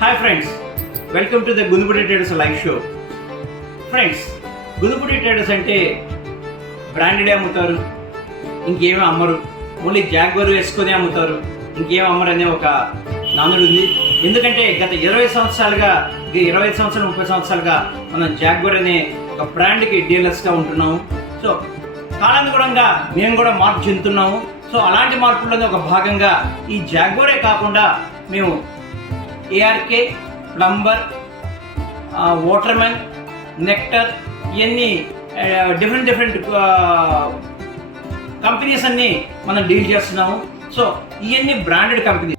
Hi friends, welcome to the Gunupudi traders live show. Friends, Gunupudi traders అంటే బ్రాండెడే అమ్ముతారు, ఇంకేమీ అమ్మరు. ఓన్లీ జాగ్వర్ వేసుకొని అమ్ముతారు, ఇంకేం అమ్మరు అనే ఒక నానుడు ఉంది. ఎందుకంటే గత 20 సంవత్సరాలుగా 25 సంవత్సరాలు 30 సంవత్సరాలుగా మనం జాగ్వర్ అనే ఒక బ్రాండ్కి డీలర్స్గా ఉంటున్నాము. సో కాలానుగుణంగా మేము కూడా మార్పు చెందుతున్నాము. సో అలాంటి మార్పుల్లోనే ఒక భాగంగా ఈ జాగ్వరే కాకుండా మేము ఏఆర్కే, ప్లంబర్, వాటర్మెన్, నెక్టర్, ఇవన్నీ డిఫరెంట్ కంపెనీస్ అన్నీ మనం డీల్ చేస్తున్నాము. సో ఇవన్నీ బ్రాండెడ్ కంపెనీ.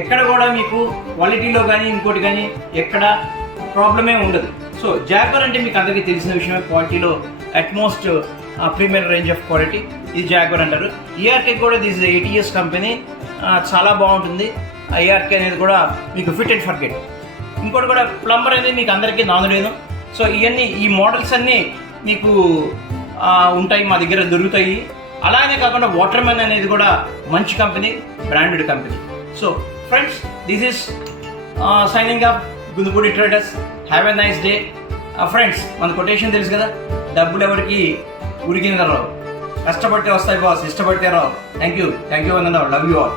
ఎక్కడ కూడా మీకు క్వాలిటీలో కానీ ఇంకోటి కానీ ఎక్కడ ప్రాబ్లమే ఉండదు. సో జాగ్వర్ అంటే మీకు అందరికీ తెలిసిన విషయమే, క్వాలిటీలో utmost premier range of quality ఇది జాగ్వర్ అంటారు. ఏఆర్కే కూడా దిస్ 8 years కంపెనీ, చాలా బాగుంటుంది. ఏఆర్కే అనేది కూడా మీకు ఫిట్ అండ్ ఫర్గెట్. ఇంకోటి కూడా ప్లంబర్ అనేది మీకు అందరికీ నానులేను. సో ఇవన్నీ ఈ మోడల్స్ అన్నీ మీకు ఉంటాయి, మా దగ్గర దొరుకుతాయి. అలానే కాకుండా వాటర్మెన్ అనేది కూడా మంచి company, branded company. So friends, this is signing up Gunupudi traders. Have a nice day. Friends, మన కొటేషన్ తెలుసు కదా, డబ్బులు ఎవరికి ఉడికిన రావు, కష్టపడితే వస్తాయి బాస్, ఇష్టపడితే రావు. థ్యాంక్ యూ అన్న, లవ్ యూ ఆల్.